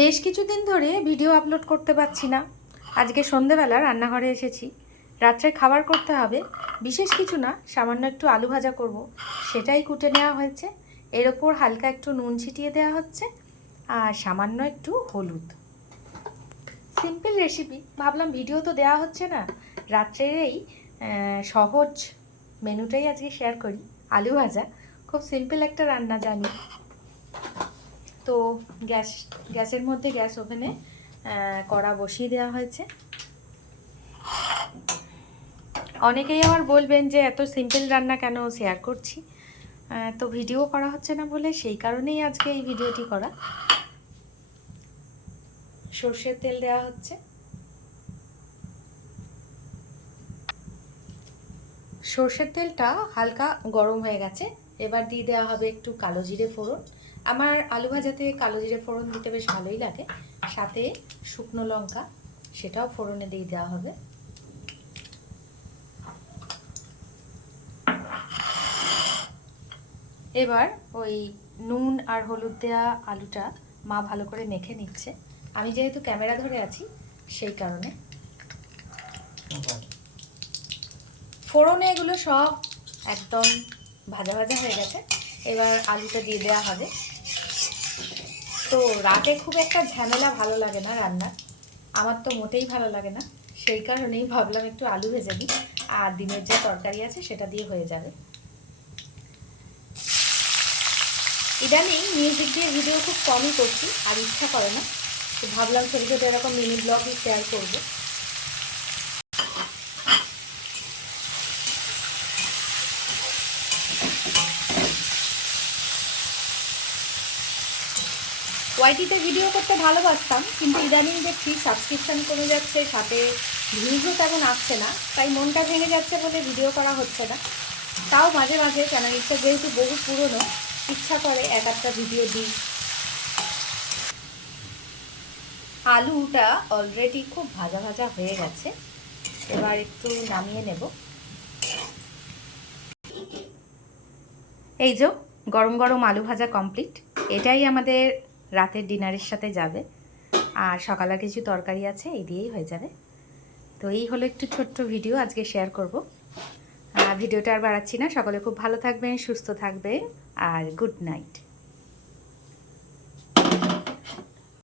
বেশ কিছুদিন ধরে ভিডিও আপলোড করতে পারছি না। আজকে সন্ধেবেলা রান্নাঘরে এসেছি, রাত্রে খাবার করতে হবে। বিশেষ কিছু না, সামান্য একটু আলু ভাজা করব, সেটাই কুটে নেওয়া হয়েছে। এর ওপর হালকা একটু নুন ছিটিয়ে দেওয়া হচ্ছে আর সামান্য একটু হলুদ। সিম্পল রেসিপি, ভাবলাম ভিডিও তো দেওয়া হচ্ছে না, রাত্রের এই সহজ মেনুটাই আজকে শেয়ার করি। আলু ভাজা খুব সিম্পল একটা রান্না, জানি তো। গ্যাসের মধ্যে গ্যাস ওভেনে কড়া বসিয়ে দেওয়া হয়েছে। অনেকেই আবার বলবেন যে এত সিম্পল রান্না কেন শেয়ার করছি, তো ভিডিও করা হচ্ছে না বলে সেই কারণেই আজকে এই ভিডিওটি করা। সর্ষের তেল দেওয়া হচ্ছে। সর্ষের তেলটা হালকা গরম হয়ে গেছে, এবার দিয়ে দেওয়া হবে একটু কালো জিরে ফোড়ন। আমার আলু ভাজাতে কালো জিরে ফোড়ন দিতে বেশ ভালোই লাগে, সাথে শুকনো লঙ্কা, সেটাও ফোড়নে দিয়ে দেওয়া হবে। এবার ওই নুন আর হলুদ দেওয়া আলুটা মা ভালো করে মেখে নিচ্ছে। আমি যেহেতু ক্যামেরা ধরে আছি সেই কারণে। ফোড়নে এগুলো সব একদম ভাজা ভাজা হয়ে গেছে, এবার আলুটা দিয়ে দেওয়া হবে। তো রাতে খুব একটা ঝামেলা ভালো লাগে না রান্নার, আমার তো মোটেই ভালো লাগে না, সেই কারণেই ভাবলাম একটু আলু ভেজে নিই, আর দিনের যে তরকারি আছে সেটা দিয়ে হয়ে যাবে। ইদানিং মিউজিক দিয়ে ভিডিও খুব কমই করছি, আর ইচ্ছা করে না, তো ভাবলাম ছোটো ছোটো এরকম মিনি ব্লগই শেয়ার করবো। ওয়াইটিতে ভিডিও করতে ভালোবাসতাম, কিন্তু ইদানিং দেখছি সাবস্ক্রিপশান কমে যাচ্ছে, সাথে ভিউজও তেমন আসছে না, তাই মনটা ভেঙে যাচ্ছে বলে ভিডিও করা হচ্ছে না। তাও মাঝে মাঝে চ্যানেলটা যেহেতু বহু পুরনো, ইচ্ছা করে এক একটা ভিডিও দিই। আলুটা অলরেডি খুব ভাজা ভাজা হয়ে গেছে, এবার একটু নামিয়ে নেব। এই যে গরম গরম আলু ভাজা কমপ্লিট, এটাই আমাদের রাতের ডিনারের সাথে যাবে, আর সকালে কিছু তরকারি আছে, এই দিয়েই হয়ে যাবে। তো এই হলো একটু ছোট্ট ভিডিও আজকে শেয়ার করব। ভিডিওটা আর বাড়াচ্ছি না, সকলে খুব ভালো থাকবেন, সুস্থ থাকবেন, আর গুড নাইট।